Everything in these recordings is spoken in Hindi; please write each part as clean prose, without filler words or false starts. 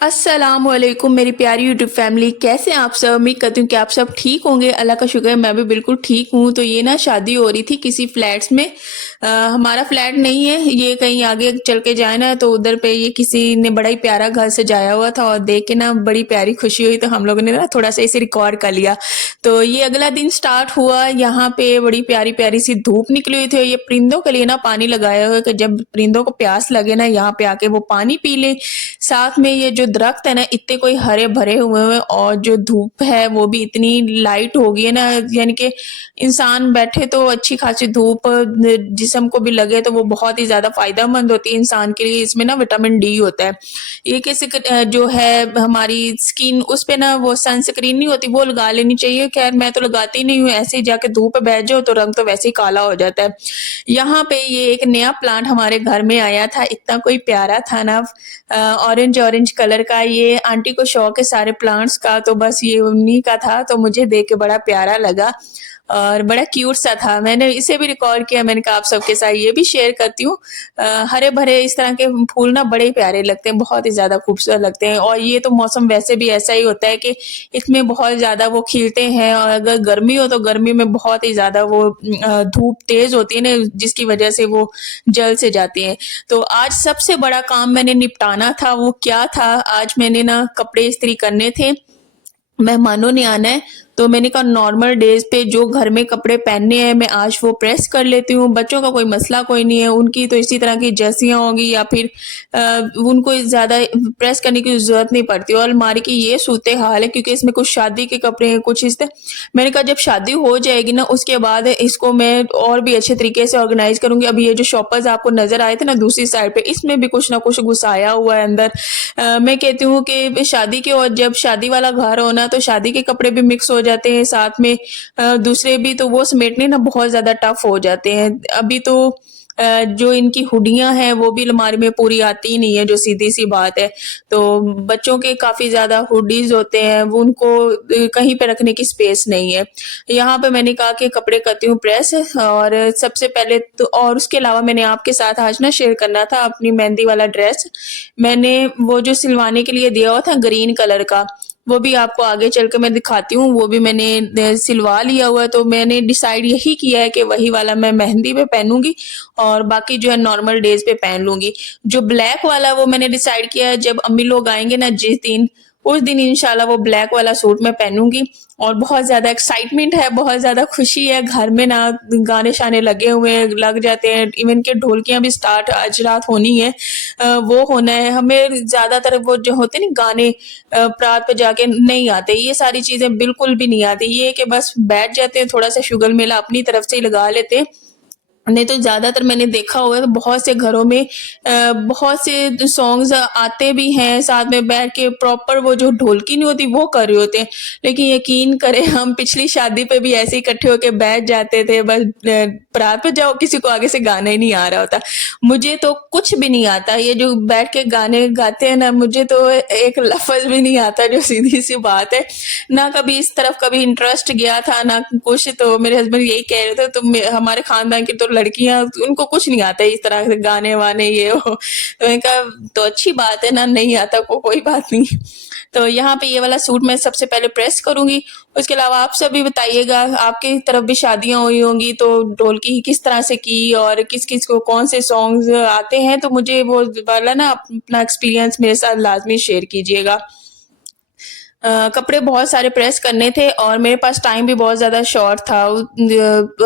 अस्सलामुअलैकुम मेरी प्यारी यूट्यूब फैमिली, कैसे हैं आप सब। उम्मीद करती हूँ कि आप सब ठीक होंगे। अल्लाह का शुक्र है मैं भी बिल्कुल ठीक हूँ। तो ये ना शादी हो रही थी किसी फ्लैट्स में। हमारा फ्लैट नहीं है, ये कहीं आगे चल के जाए ना तो उधर पे ये किसी ने बड़ा ही प्यारा घर सजाया हुआ था और देख के ना बड़ी प्यारी खुशी हुई। तो हम लोगों ने ना थोड़ा सा इसे रिकॉर्ड कर लिया। तो ये अगला दिन स्टार्ट हुआ, यहाँ पे बड़ी प्यारी प्यारी सी धूप निकली हुई थी। और ये परिंदों के लिए ना पानी लगाया हुआ है कि जब परिंदों को प्यास लगे ना यहाँ पे आके वो पानी पी ले। साथ में ये जो दरख्त है ना इतने कोई हरे भरे हुए हैं और जो धूप है वो भी इतनी लाइट हो गई है ना, यानी कि इंसान बैठे तो अच्छी खासी धूप जिस्म को भी लगे तो वो बहुत ही ज्यादा फायदेमंद होती है इंसान के लिए। इसमें ना विटामिन डी होता है। ये किसी जो है हमारी स्किन उस पे ना वो सनस्क्रीन नहीं होती वो लगा लेनी चाहिए। खैर मैं तो लगाती नहीं हूँ, ऐसे ही जाके धूप पे बैठ जाओ तो रंग तो वैसे ही काला हो जाता है। यहाँ पे ये एक नया प्लांट हमारे घर में आया था, इतना कोई प्यारा था ना, ऑरेंज ऑरेंज कलर का। ये आंटी को शौक है सारे प्लांट्स का, तो बस ये उन्हीं का था तो मुझे देख के बड़ा प्यारा लगा और बड़ा क्यूट सा था। मैंने इसे भी रिकॉर्ड किया, मैंने कहा आप सबके साथ ये भी शेयर करती हूँ। हरे भरे इस तरह के फूल ना बड़े ही प्यारे लगते हैं, बहुत ही ज्यादा खूबसूरत लगते हैं। और ये तो मौसम वैसे भी ऐसा ही होता है कि इसमें बहुत ज्यादा वो खिलते हैं। और अगर गर्मी हो तो गर्मी में बहुत ही ज्यादा वो धूप तेज होती है ना, जिसकी वजह से वो जल से जाती है। तो आज सबसे बड़ा काम मैंने निपटाना था, वो क्या था, आज मैंने ना कपड़े इस्त्री करने थे। मेहमानों ने आना है तो मैंने कहा नॉर्मल डेज पे जो घर में कपड़े पहनने हैं मैं आज वो प्रेस कर लेती हूँ। बच्चों का कोई मसला कोई नहीं है, उनकी तो इसी तरह की जर्सियां होंगी या फिर उनको ज्यादा प्रेस करने की जरूरत नहीं पड़ती। और अलमारी की ये सूरत हाल है क्योंकि इसमें कुछ शादी के कपड़े हैं, कुछ इस मैंने कहा जब शादी हो जाएगी ना उसके बाद इसको मैं और भी अच्छे तरीके से ऑर्गेनाइज करूंगी। अभी ये जो शॉपर्स आपको नजर आए थे ना दूसरी साइड पे, इसमें भी कुछ ना कुछ घुसाया हुआ है अंदर। मैं कहती हूँ कि शादी के और जब शादी वाला घर हो ना तो शादी के कपड़े भी मिक्स हो जाते हैं साथ में दूसरे भी, तो वो समेटने ना बहुत ज्यादा टफ हो जाते हैं। अभी तो जो इनकी हुडियां हैं वो भी अलमारी में पूरी आती ही नहीं है, जो सीधी सी बात है। तो बच्चों के काफी ज्यादा हुडीज होते हैं, वो उनको कहीं पे रखने की स्पेस नहीं है। यहाँ पे मैंने कहा कि कपड़े करती हूँ प्रेस। और सबसे पहले तो और उसके अलावा मैंने आपके साथ आज ना शेयर करना था अपनी मेहंदी वाला ड्रेस। मैंने वो जो सिलवाने के लिए दिया हुआ था ग्रीन कलर का, वो भी आपको आगे चल के मैं दिखाती हूँ। वो भी मैंने सिलवा लिया हुआ है। तो मैंने डिसाइड यही किया है कि वही वाला मैं मेहंदी पे पहनूंगी और बाकी जो है नॉर्मल डेज पे पहन लूंगी। जो ब्लैक वाला वो मैंने डिसाइड किया है जब अम्मी लोग आएंगे ना जिस दिन, उस दिन इंशाल्लाह वो ब्लैक वाला सूट मैं पहनूंगी। और बहुत ज्यादा एक्साइटमेंट है, बहुत ज्यादा खुशी है। घर में ना गाने शाने लगे हुए हैं, लग जाते हैं, इवन के ढोलकियां भी स्टार्ट आज रात होनी है। वो होना है हमें। ज्यादातर वो जो होते हैं ना गाने प्रात पे जाके नहीं आते, ये सारी चीजें बिल्कुल भी नहीं आती। ये कि बस बैठ जाते हैं, थोड़ा सा शुगर मेला अपनी तरफ से ही लगा लेते हैं। नहीं तो ज्यादातर मैंने देखा हुआ है तो बहुत से घरों में बहुत से सॉन्ग्स आते भी हैं, साथ में बैठ के प्रॉपर वो जो ढोलकी नहीं होती वो कर रहे होते हैं। लेकिन यकीन करें हम पिछली शादी पे भी ऐसे ही इकट्ठे होके बैठ जाते थे, बस बारात पे जाओ किसी को आगे से गाना ही नहीं आ रहा होता। मुझे तो कुछ भी नहीं आता, ये जो बैठ के गाने गाते हैं ना, मुझे तो एक लफ्ज भी नहीं आता, जो सीधी सी बात है। ना कभी इस तरफ कभी इंटरेस्ट गया था ना कुछ। तो मेरे हस्बैंड यही कह रहे थे तुम हमारे खानदान की तो लड़कियां उनको कुछ नहीं आता इस तरह से गाने वाने ये हो। तो मैंने कहा तो अच्छी बात है ना, नहीं आता कोई बात नहीं। तो यहाँ पे ये वाला सूट मैं सबसे पहले प्रेस करूंगी। उसके अलावा आप सब भी बताइएगा, आपकी तरफ भी शादियां हुई होंगी तो ढोलकी किस तरह से की और किस किस को कौन से सॉन्ग्स आते हैं, तो मुझे वो वाला ना अपना एक्सपीरियंस मेरे साथ लाजमी शेयर कीजिएगा। कपड़े बहुत सारे प्रेस करने थे और मेरे पास टाइम भी बहुत ज़्यादा शॉर्ट था।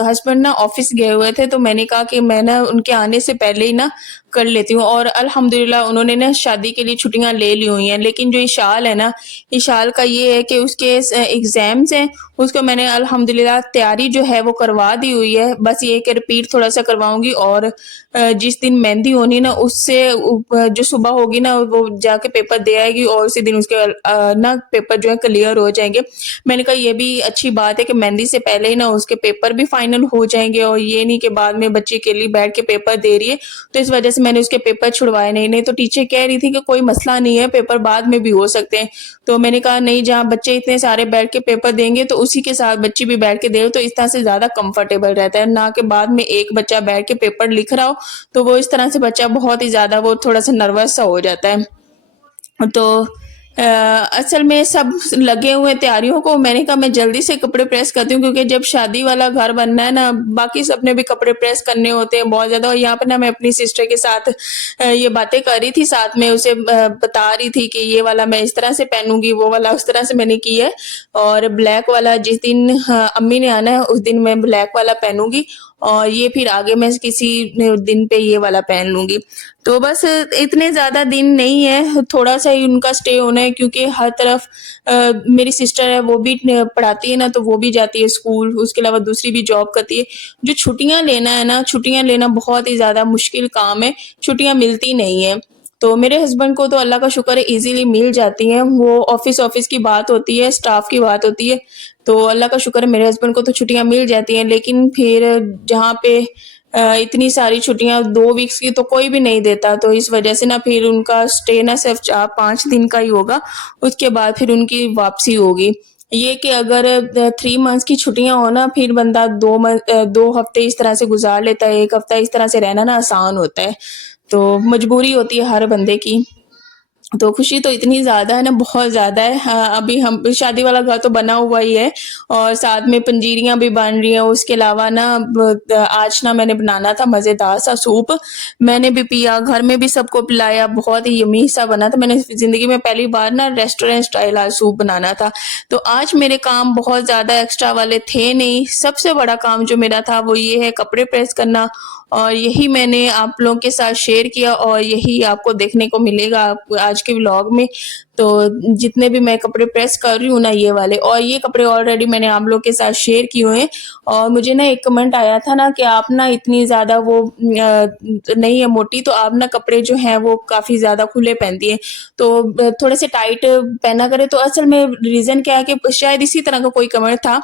हस्बैंड ना ऑफिस गए हुए थे तो मैंने कहा कि मैं ना उनके आने से पहले ही ना कर लेती हूँ। और अल्हम्दुलिल्लाह उन्होंने ना शादी के लिए छुट्टियां ले ली हुई हैं। लेकिन जो इशाल है ना, इशाल का ये है कि उसके एग्जाम्स हैं, उसको मैंने अल्हम्दुलिल्लाह तैयारी जो है वो करवा दी हुई है। बस ये कि रिपीट थोड़ा सा करवाऊंगी और जिस दिन मेहंदी होनी ना उससे जो सुबह होगी ना वो जाके पेपर दे आएगी और उसी दिन उसके ना पेपर जो है क्लियर हो जाएंगे। मैंने कहा ये भी अच्छी बात है कि मेहंदी से पहले ही ना उसके पेपर भी फाइनल हो जाएंगे और ये नहीं कि बाद में बच्ची के लिए बैठ के पेपर दे रही है। तो इस वजह से मैंने उसके पेपर छुड़वाए नहीं तो टीचर कह रही थी कि कोई मसला नहीं है, पेपर बाद में भी हो सकते हैं। तो मैंने कहा नहीं, जहाँ बच्चे इतने सारे बैठ के पेपर देंगे तो उसी के साथ बच्ची भी बैठ के दे, तो इस तरह से ज्यादा कंफर्टेबल रहता है ना कि बाद में एक बच्चा बैठ के पेपर लिख रहा हो। तो वो इस तरह से बच्चा बहुत ही ज्यादा वो थोड़ा सा नर्वस सा हो जाता है। तो असल में सब लगे हुए हैं तैयारियों को। मैंने कहा मैं जल्दी से कपड़े प्रेस करती हूँ, क्योंकि जब शादी वाला घर बनना है ना, बाकी सबने भी कपड़े प्रेस करने होते हैं बहुत ज़्यादा। और यहाँ पे ना मैं अपनी सिस्टर के साथ ये बातें कर रही थी, साथ में उसे बता रही थी कि ये वाला मैं इस तरह से पहनूंगी, वो वाला उस तरह से मैंने की है। और ब्लैक वाला जिस दिन अम्मी ने आना है उस दिन मैं ब्लैक वाला पहनूंगी, और ये फिर आगे मैं किसी दिन पे ये वाला पहन लूंगी। तो बस इतने ज़्यादा दिन नहीं है, थोड़ा सा ही उनका स्टे होना है, क्योंकि हर तरफ मेरी सिस्टर है, वो भी पढ़ाती है ना, तो वो भी जाती है स्कूल, उसके अलावा दूसरी भी जॉब करती है। जो छुट्टियां लेना है ना, छुट्टियां लेना बहुत ही ज़्यादा मुश्किल काम है, छुट्टियां मिलती नहीं है। तो मेरे हस्बैंड को तो अल्लाह का शुक्र है इजीली मिल जाती हैं। वो ऑफिस ऑफिस की बात होती है, स्टाफ की बात होती है, तो अल्लाह का शुक्र है मेरे हस्बैंड को तो छुट्टियां मिल जाती हैं। लेकिन फिर जहाँ पे इतनी सारी छुट्टियां 2 वीक्स की तो कोई भी नहीं देता, तो इस वजह से ना फिर उनका स्टे ना सिर्फ 4-5 दिन का ही होगा, उसके बाद फिर उनकी वापसी होगी। ये कि अगर 3 मंथ्स की छुट्टियां हो ना, फिर बंदा 2 हफ्ते इस तरह से गुजार लेता है, 1 हफ्ता इस तरह से रहना ना आसान होता है। तो मजबूरी होती है हर बंदे की। तो खुशी तो इतनी ज़्यादा है ना, बहुत ज़्यादा है। हाँ, अभी हम शादी वाला घर तो बना हुआ ही है, और साथ में पंजीरियाँ भी बन रही हैं। उसके अलावा ना आज ना मैंने बनाना था मज़ेदार सा सूप, मैंने भी पिया, घर में भी सबको पिलाया, बहुत ही यम्मी सा बना था। मैंने ज़िंदगी में पहली बार ना रेस्टोरेंट स्टाइल आज सूप बनाना था। तो आज मेरे काम बहुत ज़्यादा एक्स्ट्रा वाले थे नहीं, सबसे बड़ा काम जो मेरा था वो ये है कपड़े प्रेस करना, और यही मैंने आप लोगों के साथ शेयर किया, और यही आपको देखने को मिलेगा आज के व्लॉग में। तो जितने भी मैं कपड़े प्रेस कर रही हूँ ना, ये वाले और ये कपड़े ऑलरेडी मैंने आप लोग के साथ शेयर किए हुए हैं। और मुझे ना एक कमेंट आया था ना कि आप ना इतनी ज़्यादा वो नहीं है मोटी, तो आप ना कपड़े जो हैं वो काफ़ी ज़्यादा खुले पहनती हैं, तो थोड़े से टाइट पहना करें। तो असल में रीज़न क्या है कि शायद इसी तरह का कोई कमेंट था।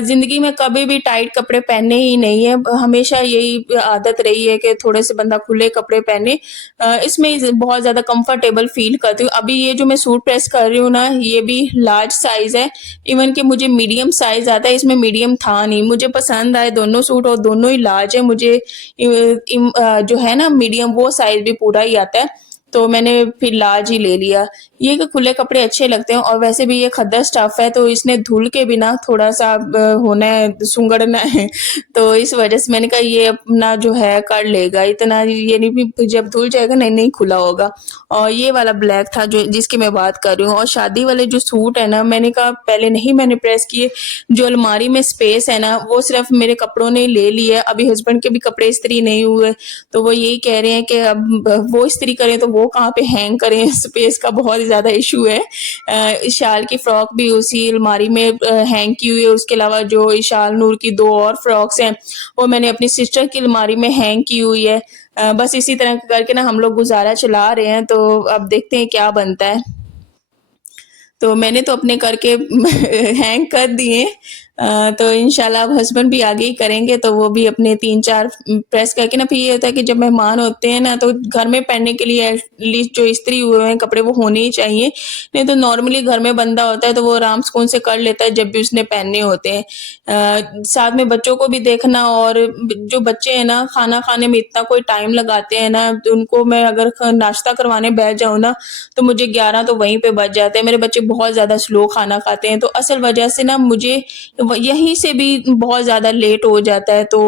ज़िंदगी में कभी भी टाइट कपड़े पहने ही नहीं है, हमेशा यही आदत रही है कि थोड़े से बंदा खुले कपड़े पहने, इसमें बहुत ज़्यादा कंफर्टेबल फील करती हूँ। अभी ये जो मैं सूट प्रेस कर रही हूँ ना, ये भी लार्ज साइज़ है, इवन कि मुझे मीडियम साइज़ आता है, इसमें मीडियम था नहीं। मुझे पसंद आए दोनों सूट, और दोनों ही लार्ज है। मुझे जो है ना मीडियम, वो साइज़ भी पूरा ही आता है, तो मैंने फिर लार्ज ही ले लिया। ये कि खुले कपड़े अच्छे लगते हैं, और वैसे भी ये खद्दर स्टफ है, तो इसने धुल के बिना थोड़ा सा होना है, सुंगड़ना है, तो इस वजह से मैंने कहा ये अपना जो है कर लेगा, इतना ये नहीं भी जब धुल जाएगा नहीं नहीं खुला होगा। और ये वाला ब्लैक था जो जिसकी मैं बात कर रही हूँ। और शादी वाले जो सूट है ना, मैंने कहा पहले नहीं मैंने प्रेस किए, जो अलमारी में स्पेस है ना वो सिर्फ मेरे कपड़ों ने ले ली है। अभी हस्बैंड के भी कपड़े इस्त्री नहीं हुए, तो वो यही कह रहे हैं कि अब वो इस्त्री करें तो वो कहाँ पे हैंग करें, स्पेस का बहुत ही ज़्यादा इशू है। इशाल की फ्रॉक भी उसी अलमारी में हैंग की हुई है। उसके अलावा जो इशाल नूर की 2 और फ्रॉक्स हैं वो मैंने अपनी सिस्टर की अलमारी में हैंग की हुई है। बस इसी तरह करके ना हम लोग गुजारा चला रहे हैं, तो अब देखते हैं क्या बनता है। तो मैंने तो अपने करके हैंग कर दिए। तो इंशाल्लाह अब हस्बैंड भी आगे ही करेंगे, तो वो भी अपने 3-4 प्रेस करके ना, फिर ये होता है कि जब मेहमान होते हैं ना, तो घर में पहनने के लिए एटलीस्ट जो इस्त्री हुए हैं कपड़े वो होने ही चाहिए। नहीं तो नॉर्मली घर में बंदा होता है तो वो आराम सुकून से कर लेता है जब भी उसने पहनने होते हैं। साथ में बच्चों को भी देखना, और जो बच्चे हैं ना खाना खाने में इतना कोई टाइम लगाते हैं ना, तो उनको मैं अगर नाश्ता करवाने बैठ जाऊँ ना, तो मुझे 11 तो वहीं पे बज जाते हैं। मेरे बच्चे बहुत ज़्यादा स्लो खाना खाते हैं, तो असल वजह से ना मुझे यहीं से भी बहुत ज़्यादा लेट हो जाता है। तो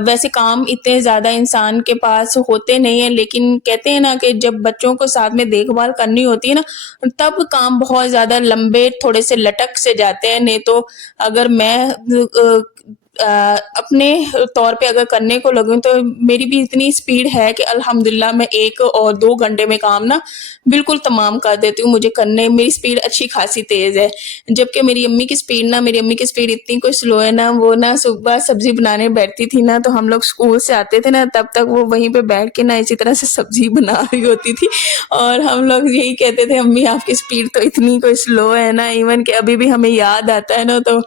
वैसे काम इतने ज़्यादा इंसान के पास होते नहीं हैं, लेकिन कहते हैं ना कि जब बच्चों को साथ में देखभाल करनी होती है ना, तब काम बहुत ज़्यादा लंबे थोड़े से लटक से जाते हैं। नहीं तो अगर मैं अपने तौर पे अगर करने को लगूँ, तो मेरी भी इतनी स्पीड है कि अल्हम्दुलिल्लाह मैं 1 और 2 घंटे में काम ना बिल्कुल तमाम कर देती हूँ। मुझे करने मेरी स्पीड अच्छी खासी तेज़ है। जबकि मेरी अम्मी की स्पीड इतनी कोई स्लो है ना, वो ना सुबह सब्ज़ी बनाने बैठती थी ना, तो हम लोग स्कूल से आते थे ना, तब तक वो वहीं पे बैठ के ना इसी तरह से सब्ज़ी बना रही होती थी, और हम लोग यही कहते थे अम्मी आपकी स्पीड तो इतनी कोई स्लो है ना, इवन कि अभी भी हमें याद आता है ना, तो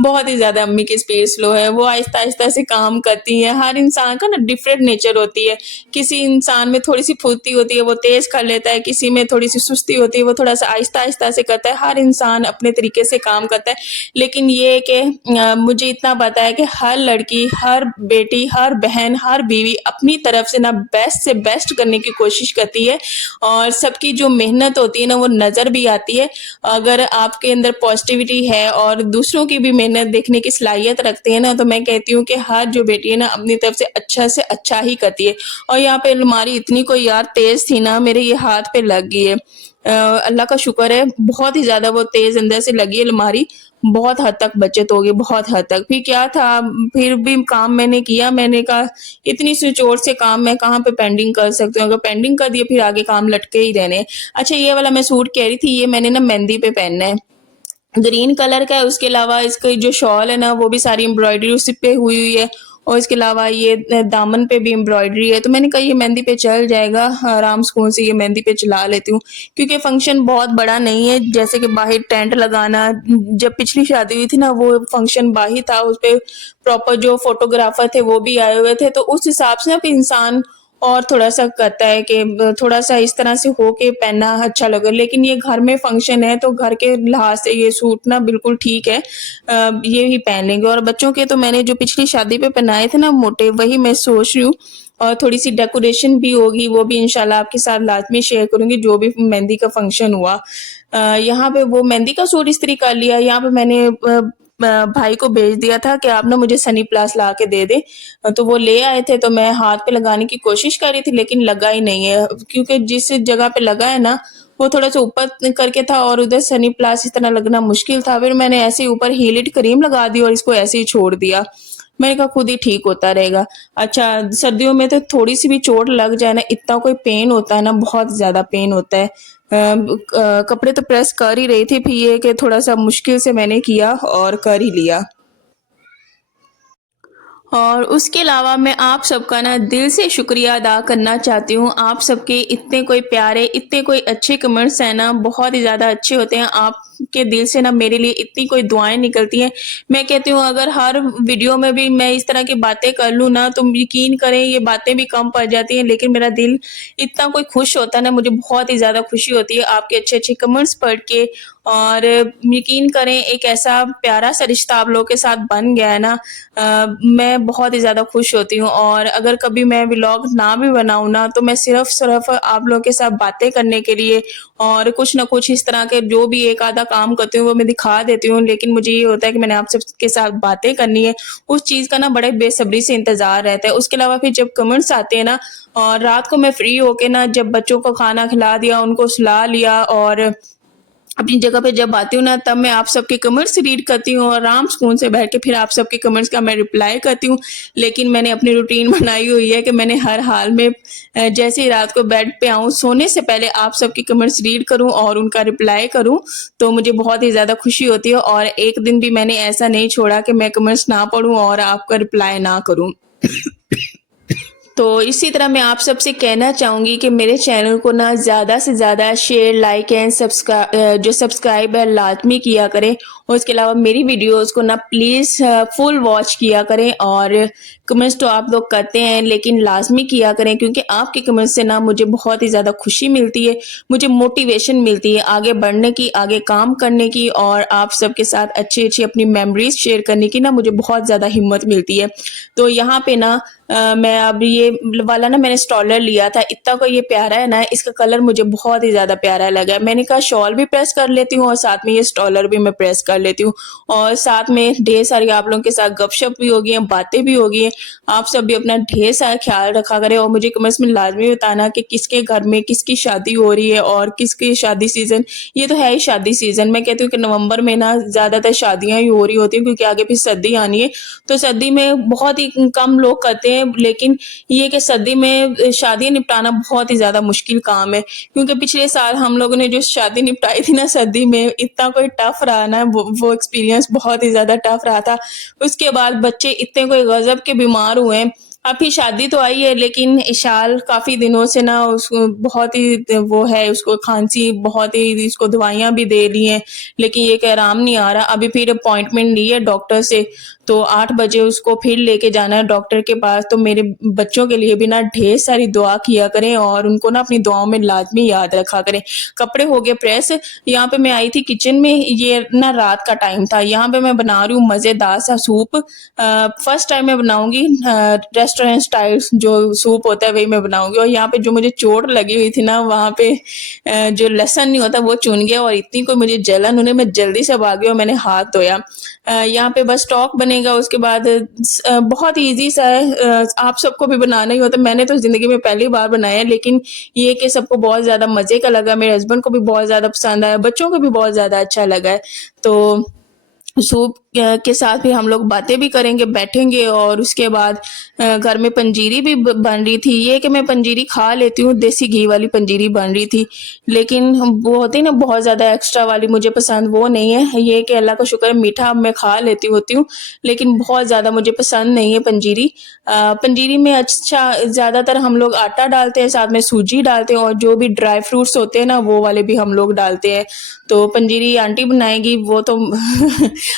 बहुत ही ज़्यादा अम्मी की स्पीड स्लो है, वो आहिस्ता-आहिस्ता से काम करती हैं। हर इंसान का ना डिफरेंट नेचर होती है, किसी इंसान में थोड़ी-सी फुर्ती होती है, वो तेज़ कर लेता है, किसी में थोड़ी-सी सुस्ती होती है, वो थोड़ा-सा आहिस्ता-आहिस्ता से करता है, हर इंसान अपने तरीके से काम करता है। लेकिन ये है कि मुझे इतना पता है कि हर लड़की, हर बेटी, हर बहन, हर बीवी अपनी तरफ से ना बेस्ट से बेस्ट करने की कोशिश करती है और सबकी जो मेहनत होती है ना वो नज़र भी आती है। अगर आपके अंदर पॉजिटिविटी है और दूसरों की भी मेहनत देखने की सलाहियत रखते हैं ना, तो मैं कहती हूँ कि हर जो बेटी है ना अपनी तरफ से अच्छा ही करती है। और यहाँ पे अलमारी इतनी कोई यार तेज़ थी ना, मेरे ये हाथ पे लग गई है। अल्लाह का शुक्र है, बहुत ही ज़्यादा वो तेज़ अंदर से लगी है अलमारी, बहुत हद तक बचत हो गई, बहुत हद तक। फिर क्या था, फिर भी काम मैंने किया, मैंने कहा इतनी सी चोट से काम मैं कहाँ पे पेंडिंग कर सकती हूँ, अगर पेंडिंग कर दिए फिर आगे काम लटके ही रहने हैं। अच्छा, ये वाला मैं सूट कह रही थी, ये मैंने ना मेहंदी पे पहनना है। ग्रीन कलर का है, उसके अलावा इसकी जो शॉल है ना वो भी सारी एम्ब्रॉयडरी उसी पे हुई है और इसके अलावा ये दामन पे भी एम्ब्रॉयडरी है। तो मैंने कहा ये मेहंदी पे चल जाएगा, आराम सुकून से ये मेहंदी पे चला लेती हूँ, क्योंकि फंक्शन बहुत बड़ा नहीं है, जैसे कि बाहर टेंट लगाना। जब पिछली शादी हुई थी ना वो फंक्शन बाहर था, उस पे प्रॉपर जो फोटोग्राफर थे वो भी आए हुए थे, तो उस हिसाब से ना फिर इंसान और थोड़ा-सा करता है कि थोड़ा-सा इस तरह से हो के पहनना अच्छा लगे। लेकिन ये घर में फंक्शन है तो घर के लिहाज से ये सूट ना बिल्कुल ठीक है। ये ही पहन लेंगे और बच्चों के तो मैंने जो पिछली शादी पे पहनाए थे ना मोटे, वही मैं सोच रही हूँ और थोड़ी-सी डेकोरेशन भी होगी, वो भी इंशाल्लाह आपके साथ लाज़मी शेयर करूँगी, जो भी मेहंदी का फंक्शन हुआ। यहाँ पे वो मेहंदी का सूट इस्त्री कर लिया, यहाँ पे मैंने भाई को भेज दिया था कि आप ना मुझे सनी प्लस ला के दे दें। तो वो ले आए थे, तो मैं हाथ पे लगाने की कोशिश कर रही थी लेकिन लगा ही नहीं है, क्योंकि जिस जगह पे लगा है ना वो थोड़ा-सा ऊपर करके था और उधर सनी प्लस इस तरह लगना मुश्किल था। फिर मैंने ऐसे ही ऊपर हीलिट क्रीम लगा दी और इसको ऐसे ही छोड़ दिया। मैंने कहा खुद ही ठीक होता रहेगा। अच्छा, सर्दियों में तो थोड़ी-सी भी चोट लग जाए ना, इतना कोई पेन होता है ना, बहुत ज़्यादा पेन होता है। कपड़े तो प्रेस कर ही रही थी, फिर ये कि थोड़ा-सा मुश्किल से मैंने किया और कर ही लिया। और उसके अलावा मैं आप सबका ना दिल से शुक्रिया अदा करना चाहती हूँ। आप सबके इतने कोई प्यारे, इतने कोई अच्छे कमेंट्स हैं ना, बहुत ही ज़्यादा अच्छे होते हैं। आपके दिल से ना मेरे लिए इतनी कोई दुआएँ निकलती हैं। मैं कहती हूँ अगर हर वीडियो में भी मैं इस तरह की बातें कर लूँ ना, तो यकीन करें ये बातें भी कम पड़ जाती हैं, लेकिन मेरा दिल इतना कोई खुश होता है ना, मुझे बहुत ही ज़्यादा खुशी होती है आपके अच्छे-अच्छे कमेंट्स पढ़ के। और यकीन करें एक ऐसा प्यारा-सा रिश्ता आप लोगों के साथ बन गया है ना, मैं बहुत ही ज़्यादा खुश होती हूँ। और अगर कभी मैं व्लॉग ना भी बनाऊँ ना, तो मैं सिर्फ़ आप लोगों के साथ बातें करने के लिए और कुछ न कुछ इस तरह के जो भी एक आधा काम करती हूँ, वो मैं दिखा देती हूँ। लेकिन मुझे ये होता है कि मैंने आप सबके साथ बातें करनी है, उस चीज़ का ना बड़े बेसब्री से इंतज़ार रहता है। उसके अलावा फिर जब कमेंट्स आते हैं ना और रात को मैं फ्री होके ना जब बच्चों को खाना खिला दिया, उनको सुला लिया और अपनी जगह पे जब आती हूँ ना, तब मैं आप सबके कमेंट्स रीड करती हूँ और आराम सुकून से बैठ के फिर आप सबके कमेंट्स का मैं रिप्लाई करती हूँ। लेकिन मैंने अपनी रूटीन बनाई हुई है कि मैंने हर हाल में जैसे ही रात को बेड पे आऊँ, सोने से पहले आप सबके कमेंट्स रीड करूँ और उनका रिप्लाई करूँ, तो मुझे बहुत ही ज़्यादा खुशी होती है। और एक दिन भी मैंने ऐसा नहीं छोड़ा कि मैं कमेंट्स ना पढूँ और आपका रिप्लाई ना करूँ। तो इसी तरह मैं आप सबसे कहना चाहूँगी कि मेरे चैनल को ना ज़्यादा से ज़्यादा शेयर, लाइक एंड जो सब्सक्राइब है लाज़मी किया करें और उसके अलावा मेरी वीडियोज़ को ना प्लीज़ फुल वॉच किया करें। और कमेंट्स तो आप लोग करते हैं लेकिन लाज़मी किया करें, क्योंकि आपके कमेंट्स से ना मुझे बहुत ही ज़्यादा खुशी मिलती है, मुझे मोटिवेशन मिलती है आगे बढ़ने की, आगे काम करने की और आप सबके साथ अच्छी-अच्छी अपनी मेमोरीज़ शेयर करने की ना मुझे बहुत ज़्यादा हिम्मत मिलती है। तो यहाँ पे ना मैं अब ये वाला ना मैंने स्टॉलर लिया था, इतना को ये प्यारा है ना, इसका कलर मुझे बहुत ही ज़्यादा प्यारा लगा है। मैंने कहा शॉल भी प्रेस कर लेती हूँ और साथ में ये स्टॉलर भी मैं प्रेस कर लेती हूँ और साथ में ढेर सारी आप लोगों के साथ गपशप भी होगी हैं, बातें भी होगी हैं। आप सब भी अपना ढेर सारा ख्याल रखा करें और मुझे कमेंट्स में लाज़मी बताना कि किसके घर में किसकी शादी हो रही है और किसकी शादी सीज़न, ये तो है ही शादी सीज़न। मैं कहती हूँ कि नवंबर में ना ज़्यादातर शादियाँ ही हो रही होती हैं, क्योंकि आगे फिर सर्दी आनी है, तो सर्दी में बहुत ही कम लोग करते हैं। लेकिन ये कि सर्दी में शादियाँ निपटाना बहुत ही ज़्यादा मुश्किल काम है, क्योंकि पिछले साल हम लोगों ने जो शादी निपटाई थी ना सर्दी में, इतना कोई टफ रहा ना, वो एक्सपीरियंस बहुत ही ज़्यादा टफ रहा था। उसके बाद बच्चे इतने कोई गज़ब के बीमार हुए हैं, अभी शादी तो आई है, लेकिन इशाल काफ़ी दिनों से ना उसको बहुत ही वो है, उसको खाँसी बहुत ही, इसको दवाइयाँ भी दे दी हैं, लेकिन ये कि आराम नहीं आ रहा। अभी फिर अपॉइंटमेंट ली है डॉक्टर से, तो 8 बजे उसको फिर लेके जाना है डॉक्टर के पास। तो मेरे बच्चों के लिए भी ना ढेर सारी दुआ किया करें और उनको ना अपनी दुआओं में लाज़मी याद रखा करें। कपड़े हो गए प्रेस, यहाँ पे मैं आई थी किचन में, ये ना रात का टाइम था, यहाँ पे मैं बना रही हूँ मज़ेदार सा सूप। फर्स्ट टाइम मैं बनाऊँगी रेस्टोरेंट स्टाइल जो सूप होता है वही मैं बनाऊँगी। और यहाँ पे जो मुझे चोट लगी हुई थी ना, वहाँ पे जो लहसुन नहीं होता वो चुन गया और इतनी कोई मुझे जलन हुई, मैं जल्दी से भागी और मैंने हाथ धोया। यहाँ पे बस स्टॉक बनेगा, उसके बाद बहुत ईज़ी सा है, आप सबको भी बनाना ही होता है। मैंने तो ज़िंदगी में पहली बार बनाया है, लेकिन ये कि सबको बहुत ज़्यादा मज़े का लगा, मेरे हस्बैंड को भी बहुत ज़्यादा पसंद आया, बच्चों को भी बहुत ज़्यादा अच्छा लगा है। तो सूप के साथ भी हम लोग बातें भी करेंगे, बैठेंगे और उसके बाद घर में पंजीरी भी बन रही थी। ये कि मैं पंजीरी खा लेती हूँ, देसी घी वाली पंजीरी बन रही थी, लेकिन वो होती है ना बहुत ज़्यादा एक्स्ट्रा वाली, मुझे पसंद वो नहीं है। ये कि अल्लाह का शुक्र है मीठा मैं खा लेती होती हूँ, लेकिन बहुत ज़्यादा मुझे पसंद नहीं है पंजीरी। पंजीरी में अच्छा ज़्यादातर हम लोग आटा डालते हैं, साथ में सूजी डालते हैं और जो भी ड्राई फ्रूट्स होते हैं ना वो वाले भी हम लोग डालते हैं। तो पंजीरी आंटी बनाएगी वो तो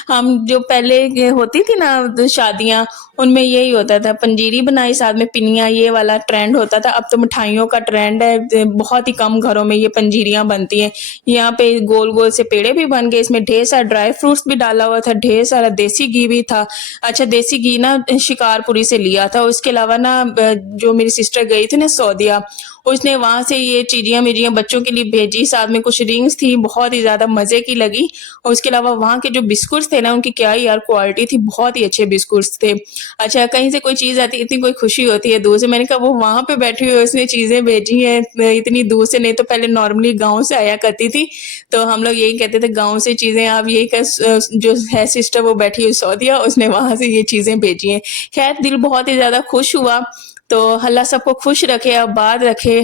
हम जो पहले ये होती थी ना शादियाँ, उनमें यही होता था, पंजीरी बनाई साथ में पिनिया, ये वाला ट्रेंड होता था। अब तो मिठाइयों का ट्रेंड है, बहुत ही कम घरों में ये पंजीरियाँ बनती हैं। यहाँ पे गोल-गोल से पेड़े भी बन गए, इसमें ढेर सारा ड्राई फ्रूट्स भी डाला हुआ था, ढेर सारा देसी घी भी था। अच्छा देसी घी ना शिकारपुरी से लिया था, उसके अलावा ना जो मेरी सिस्टर गई थी ना सऊदीया, उसने वहाँ से ये चीज़ियाँ-विजियाँ बच्चों के लिए भेजी, साथ में कुछ रिंग्स थी, बहुत ही ज़्यादा मज़े की लगी। और उसके अलावा वहाँ के जो बिस्कुट्स थे ना, उनकी क्या ही यार क्वालिटी थी, बहुत ही अच्छे बिस्कुट्स थे। अच्छा कहीं से कोई चीज़ आती है, इतनी कोई खुशी होती है दूर से, मैंने कहा वो वहाँ पे बैठी हुई है, उसने चीज़ें भेजी हैं इतनी दूर से, नहीं तो पहले नॉर्मली गाँव से आया करती थी, तो हम लोग यही कहते थे गाँव से चीज़ें, अब यही जो है सिस्टर वो बैठी हुई सऊदीया, उसने वहाँ से ये चीज़ें भेजी हैं। खैर दिल बहुत ही ज़्यादा खुश हुआ। तो अल्लाह सबको खुश रखे, आबाद रखे,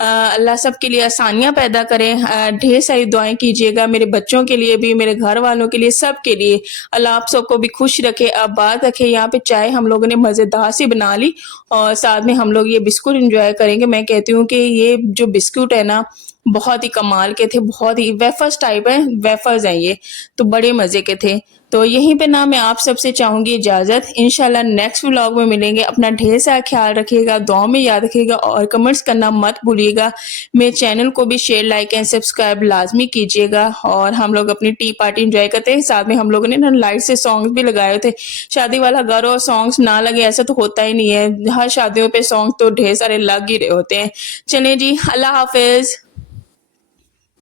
अल्लाह सबके लिए आसानियाँ पैदा करे। ढेर सारी दुआएँ कीजिएगा मेरे बच्चों के लिए भी, मेरे घर वालों के लिए, सबके लिए। अल्लाह आप सबको भी खुश रखे, आबाद रखे। यहाँ पे चाय हम लोगों ने मज़ेदार सी बना ली और साथ में हम लोग ये बिस्कुट एन्जॉय करेंगे। मैं कहती हूँ कि ये जो बिस्कुट है ना, बहुत ही कमाल के थे, बहुत ही वेफर्स टाइप हैं, वेफर्स हैं ये, तो बड़े मज़े के थे। तो यहीं पे ना मैं आप सबसे चाहूँगी इजाज़त, इंशाल्लाह नेक्स्ट व्लॉग में मिलेंगे। अपना ढेर सारा ख्याल रखिएगा, दुआओं में याद रखिएगा और कमेंट्स करना मत भूलिएगा। मेरे चैनल को भी शेयर, लाइक एंड सब्सक्राइब लाज़मी कीजिएगा। और हम लोग अपनी टी पार्टी एन्जॉय करते हैं, साथ में हम लोगों ने ना लाइट से सॉन्ग्स भी लगाए थे। शादी वाला घर और सॉन्ग्स ना लगे ऐसा तो होता ही नहीं है, हर शादियों पे सॉन्ग तो ढेर सारे लग ही रहे होते हैं। चलें जी, अल्लाह हाफ़िज़।